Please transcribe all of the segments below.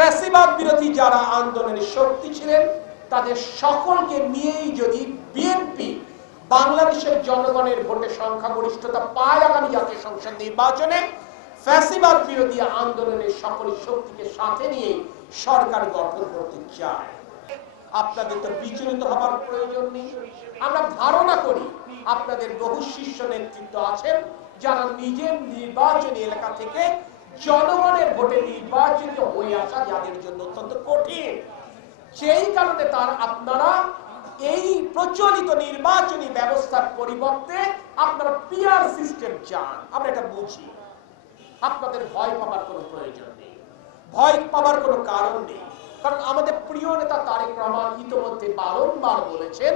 ফ্যাসিবাদ বিরোধী যারা আন্দোলনের শক্তি ছিলেন তাদের সকলকে নিয়েই যদি বিএনপি বাংলাদেশের জনগণের ভোটে সংখ্যাগরিষ্ঠতা পায় আগামী জাতীয় সংসদ নির্বাচনে, ফ্যাসিবাদ বিরোধী আন্দোলনের সকল শক্তিকে সাথে নিয়ে সরকার গঠন করতে চায়। আপনাদের তো বিচলিত হবার প্রয়োজন নেই। আমরা ধারণা করি আপনাদের বহু শীর্ষ নেতৃত্ব আছেন যারা নিজের নির্বাচনী এলাকা থেকে জনগণের ভোটে নির্বাচিত হয়ে আসা, যাদের জন্য অত্যন্ত কঠিন। সেই কারণে আপনারা এই প্রচলিত নির্বাচনী ব্যবস্থার পরিবর্তে আপনারা পিআর সিস্টেম চান। আমরা এটা বুঝি। আপনাদের ভয় পাবার কোনো প্রয়োজন নেই, ভয় পাবার কোনো কারণ নেই। কারণ আমাদের প্রিয় নেতা তারেক রহমান ইতিমধ্যে বারংবার বলেছেন,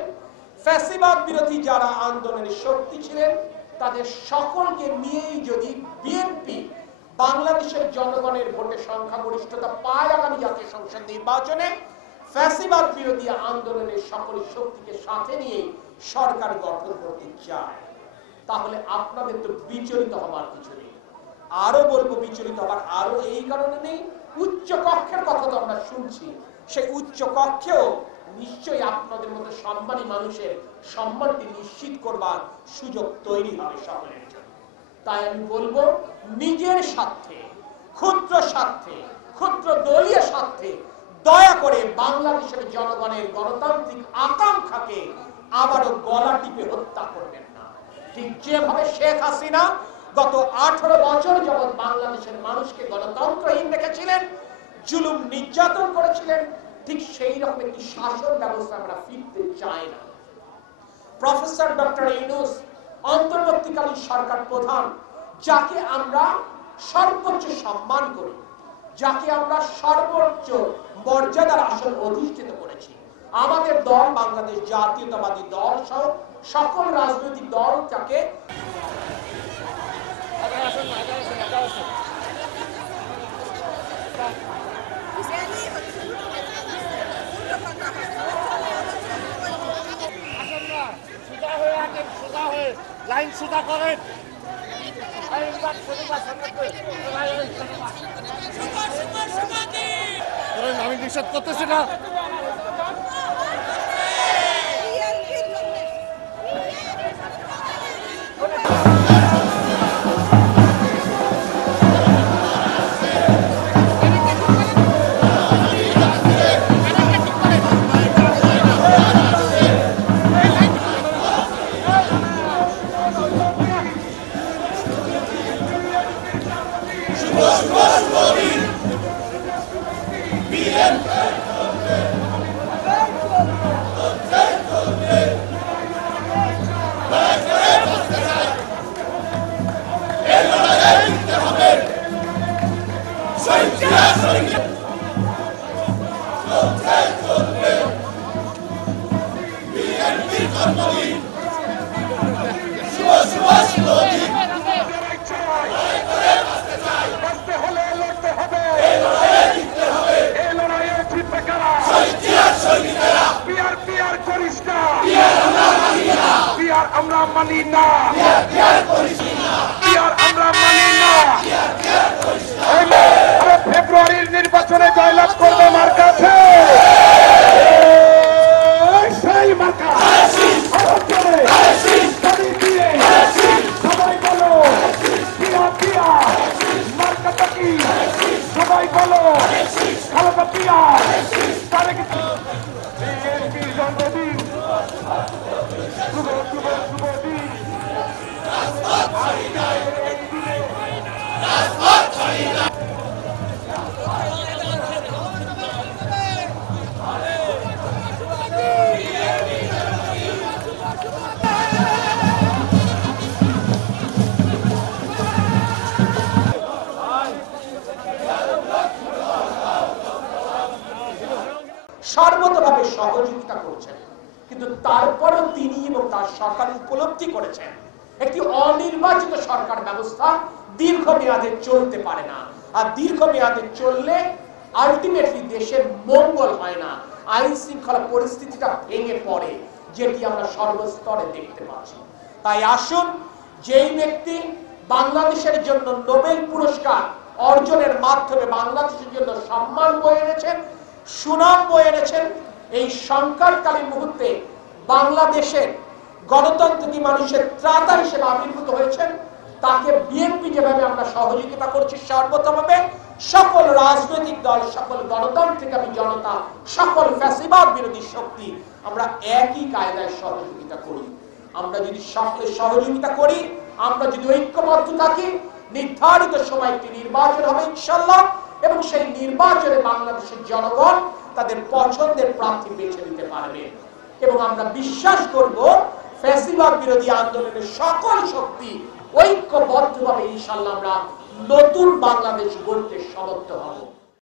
ফ্যাসিবাদ বিরোধী যারা আন্দোলনের শক্তি ছিলেন তাদের সকলকে নিয়েই যদি বিএনপি বাংলাদেশের জনগণের ভোটে সংখ্যাগরিষ্ঠতা পায় আগামী জাতীয় সংসদ নির্বাচনে, ফ্যাসিবাদ বিরোধী আন্দোলনের সকল শক্তিকে সাথে নিয়ে সরকার গঠন করতে চায়। তাহলে আপনাদের তো বিচলিত হবার কিছু নেই। আরো বলবো, বিচলিত হবার আরো এই কারণে নেই, উচ্চ কক্ষের কথা তো আমরা শুনছি, সেই উচ্চ কক্ষেও নিশ্চয়ই আপনাদের মতো সম্মানী মানুষের সম্মানটি নিশ্চিত করবার সুযোগ তৈরি হবে সকলের জন্য। তাই আমি বলবো, নিজের স্বার্থে, ক্ষুদ্র দলীয় স্বার্থে দয়া করে বাংলাদেশের জনগণের গণতান্ত্রিক আকাঙ্ক্ষাকে আবারও গলা টিপে হত্যা করবেন না। ঠিক যেভাবে শেখ হাসিনা গত 18 বছর যাবৎ বাংলাদেশের মানুষকে গণতন্ত্রহীন রেখেছিলেন, জুলুম নির্যাতন করেছিলেন, ঠিক সেই রকম একটি শাসন ব্যবস্থা আমরা ফিরতে চাই না। প্রফেসর ডক্টর ইউনূস অন্তর্বর্তীকালীন সরকার প্রধান, যাকে আমরা সর্বোচ্চ সম্মান করি, যাকে আমরা সর্বোচ্চ মর্যাদার আসন অধিষ্ঠিত করেছি, আমাদের দল বাংলাদেশ জাতীয়তাবাদী দল সহ সকল রাজনৈতিক দল তাকে লাইন সুদা করেন। আমি নিষেধ করতেছি না। আমরা মানি না, আমরা মানি না। ফেব্রুয়ারির নির্বাচনে জয়লাভ করবে মার কাছে, সেই মার্কা সবাই বলো মার্কাটা কি, সবাই বলো খালেদা জিয়া। তারেক বিএনপির জন্মদিন, শুভ শুভ শুভ দিন। সর্বতভাবে সহযোগিতা করছেন, কিন্তু তারপরও তিনি এবং তার সরকার উপলব্ধি করেছেন একটি অনির্বাচিত সরকার ব্যবস্থা দীর্ঘমেয়াদে চলতে পারে না। আর দীর্ঘমেয়াদে চললে আলটিমেটলি দেশের মঙ্গল হয় না, আইন শৃঙ্খলা পরিস্থিতিটা ভেঙে পড়ে, যেটি আমরা সর্বস্তরে দেখতে পাচ্ছি। তাই আসুন, যেই ব্যক্তি বাংলাদেশের জন্য নোবেল পুরস্কার অর্জনের মাধ্যমে বাংলাদেশের জন্য সম্মান বয়ে এনেছেন, সুনাম বয়ে এনেছেন। এই সংকটকালীন মুহূর্তে বাংলাদেশের গণতন্ত্রী মানুষের ত্রাতা হিসেবে আবির্ভূত হয়েছেন, তাকে বিএনপি যেভাবে আমরা সহযোগিতা করছি সর্বতভাবে, সকল রাজনৈতিক দল, সকল গণতান্ত্রিক জনতা, সকল ফ্যাসিবাদ বিরোধী শক্তি আমরা একই কায়দায় সহযোগিতা করি। আমরা যদি সহযোগিতা করি, আমরা যদি ঐক্যবদ্ধ থাকি, নির্ধারিত সময় একটি নির্বাচন হবে ইনশাআল্লাহ, এবং সেই নির্বাচনে বাংলাদেশের জনগণ তাদের পছন্দের প্রার্থী বেছে নিতে পারবে। এবং আমরা বিশ্বাস করব ফ্যাসিবাদ বিরোধী আন্দোলনের সকল শক্তি ঐক্যবদ্ধভাবে ইনশাআল্লাহ আমরা নতুন বাংলাদেশ গড়তে সমর্থ হব।